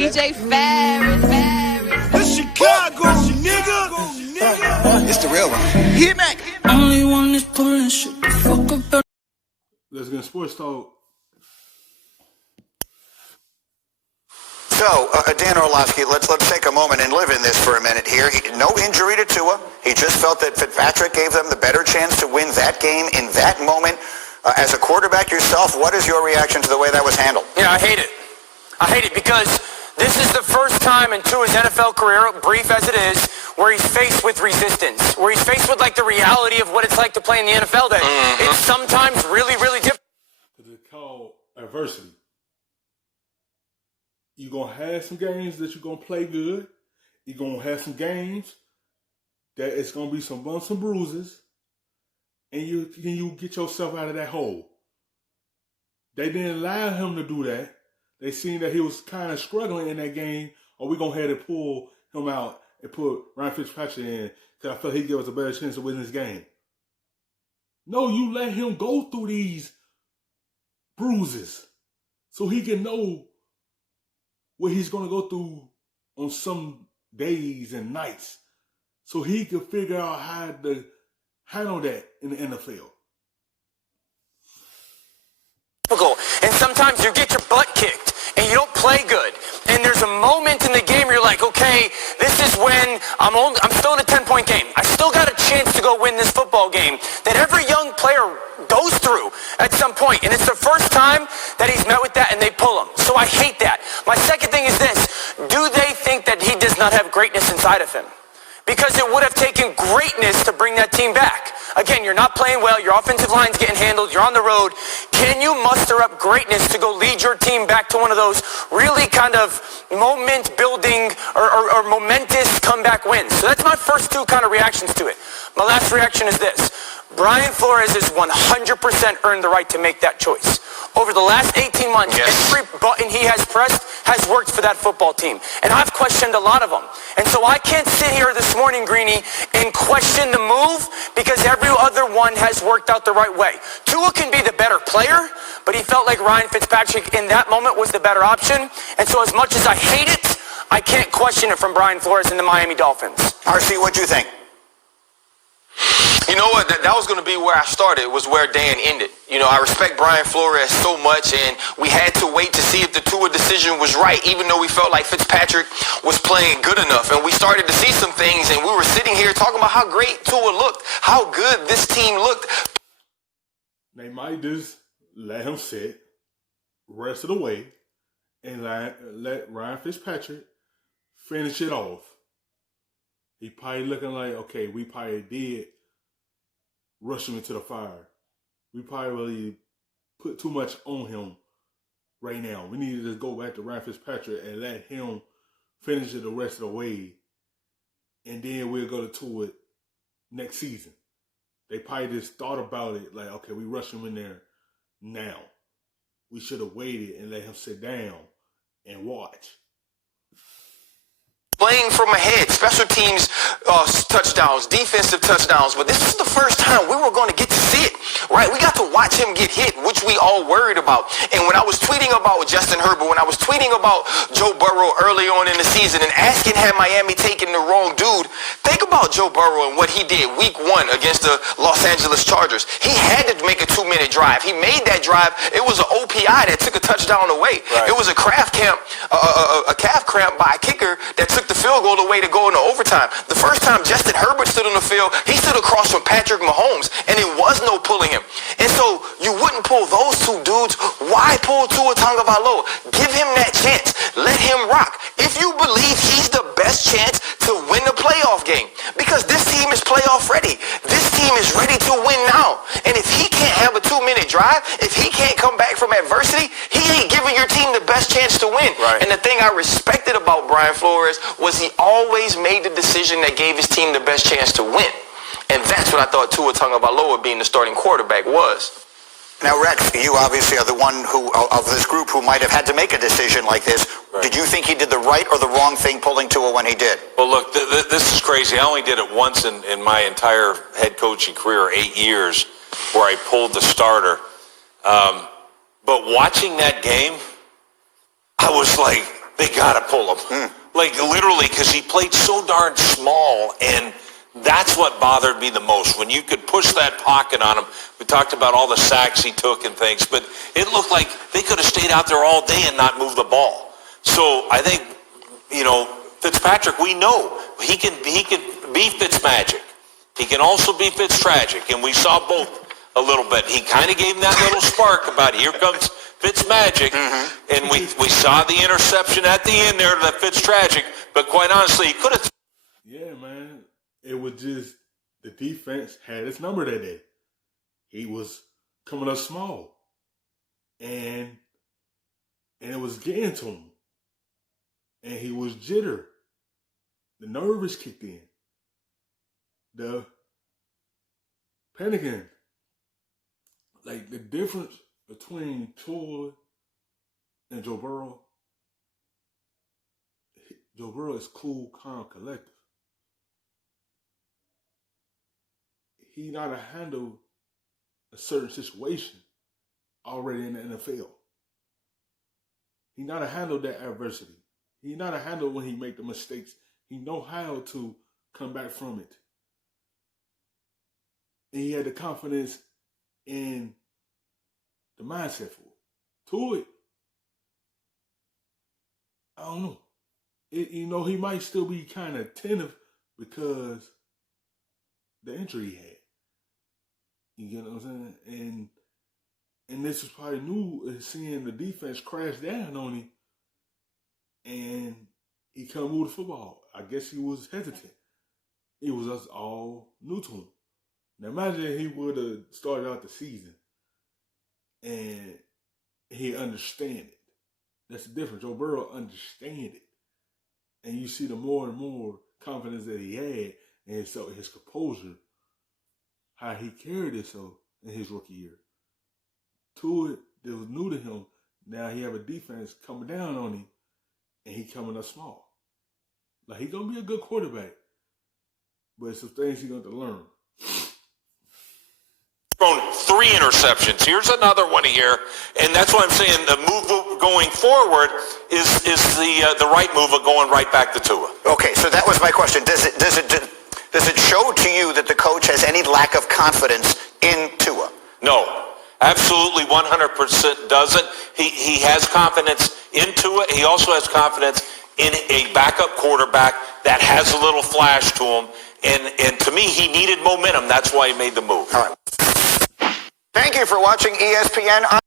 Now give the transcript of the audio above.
DJ Ferris. The Chicago, nigga. It's the real one. Hit me. Only one is pulling shit the fuck up. Let's get sports talk. So, Dan Orlovsky, let's take a moment and live in this for a minute here. No injury to Tua. He just felt that Fitzpatrick gave them the better chance to win that game in that moment. As a quarterback yourself, what is your reaction to the way that was handled? I hate it. I hate it because this is the first time in Tua's NFL career, brief as it is, where he's faced with resistance, where he's faced with like the reality of what it's like to play in the NFL that it's sometimes really, really difficult. It's called adversity. You're going to have some games that you're going to play good. You're going to have some games that it's going to be some bumps and bruises. And you get yourself out of that hole. They didn't allow him to do that. They seen that he was kind of struggling in that game. Or we're going to have to pull him out and put Ryan Fitzpatrick in because I felt he'd give us a better chance to win this game. No, you let him go through these bruises so he can know what he's going to go through on some days and nights so he can figure out how to handle that in the NFL. And sometimes you get your butt kicked and you don't play good. And there's a moment in the game where you're like, okay, this is when I'm still in a 10-point game. I still got a chance to go win this football game that every young player goes through at some point. And it's the first time that he's met with that and they pull him. So I hate that. My second thing is this. Do they think that he does not have greatness inside of him? Because it would have taken greatness to bring that team back. Again, you're not playing well. Your offensive line's getting handled. You're on the road. Can you muster up greatness to go lead your team back to one of those really kind of moment-building or momentous comeback wins? So that's my first two kind of reactions to it. My last reaction is this. Brian Flores has 100% earned the right to make that choice. Over the last 18 months, every button he has pressed has worked for that football team. And I've questioned a lot of them. And so I can't sit here this morning, Greeny, and question the move because every other one has worked out the right way. Tua can be the better player, but he felt like Ryan Fitzpatrick in that moment was the better option. And so as much as I hate it, I can't question it from Brian Flores and the Miami Dolphins. RC, what do you think? You know what? That was going to be where I started, was where Dan ended. I respect Brian Flores so much, and we had to wait to see if the Tua decision was right, even though we felt like Fitzpatrick was playing good enough. And we started to see some things, and we were sitting here talking about how great Tua looked, how good this team looked. They might just let him sit rest of the way and let Ryan Fitzpatrick finish it off. He probably looking like, okay, we probably did rush him into the fire. We probably really put too much on him right now. We need to just go back to Ryan Fitzpatrick and let him finish it the rest of the way. And then we'll go to it next season. They probably just thought about it like, okay, we rush him in there now. We should have waited and let him sit down and watch. Playing from ahead, special teams touchdowns, defensive touchdowns, but this is the first time we were going to get to see it, right? We got to watch him get hit, which we all worried about. And when I was tweeting about Justin Herbert, when I was tweeting about Joe Burrow early on in the season and asking had Miami taken the wrong dude, think about Joe Burrow and what he did week 1 against the Los Angeles Chargers. He had to make a 2-minute drive. He made that drive. It was an OPI that took a touchdown away. Right. It was a calf cramp by a kicker that took the field goal away to go into overtime. The first time Justin Herbert stood on the field, he stood across from Patrick Mahomes, and it was no pulling him. And so you wouldn't pull those two dudes. Why pull Tua Tagovailoa? Give him that chance. Let him rock. If you believe he's the best chance to win the playoff game, because this team is playoff ready. This team is ready to win now. And if he can't have a 2-minute drive, if he can't come back from adversity, he ain't giving your team the best chance to win. Right. And the thing I respected about Brian Flores was he always made the decision that gave his team the best chance to win. And that's what I thought Tua Tagovailoa being the starting quarterback was. Now, Rex, you obviously are the one of this group who might have had to make a decision like this. Right. Did you think he did the right or the wrong thing pulling Tua when he did? Well, look, this is crazy. I only did it once in my entire head coaching career, 8 years, where I pulled the starter. But watching that game, I was like, they got to pull him. Like, literally, because he played so darn small, and that's what bothered me the most. When you could push that pocket on him, we talked about all the sacks he took and things, but it looked like they could have stayed out there all day and not moved the ball. So I think, Fitzpatrick, we know he can be Fitzmagic. He can also be Fitztragic, and we saw both a little bit. He kind of gave him that little spark about here comes Fitzmagic, and we saw the interception at the end there that Fitztragic, but quite honestly, he could have. Yeah, man. It was just the defense had its number that day. He was coming up small, and it was getting to him, and he was jitter. The nerves kicked in. The panicking. Like, the difference between Tua and Joe Burrow is cool, calm, collective. He know how to handle a certain situation already in the NFL. He know how to handle that adversity. He know how to handle when he make the mistakes. He know how to come back from it. And he had the confidence in the mindset for it. To it, I don't know. He might still be kind of tentative because the injury he had. You get what I'm saying? And this is probably new, seeing the defense crash down on him, and he couldn't move the football. I guess he was hesitant. It was us all new to him. Now imagine he would have started out the season and he understand it. That's the difference. Joe Burrow understand it. And you see the more and more confidence that he had, and so his composure, how he carried himself in his rookie year. To it, that was new to him. Now he have a defense coming down on him, and he coming up small. Like, he gonna be a good quarterback, but some things he got to learn. Thrown 3 interceptions. Here's another one here, and that's why I'm saying the move going forward is the right move of going right back to Tua. Okay, so that was my question. Does it show to you that the coach has any lack of confidence in Tua? No, absolutely 100% doesn't. He has confidence in Tua. He also has confidence in a backup quarterback that has a little flash to him. And to me, he needed momentum. That's why he made the move. All right. Thank you for watching ESPN.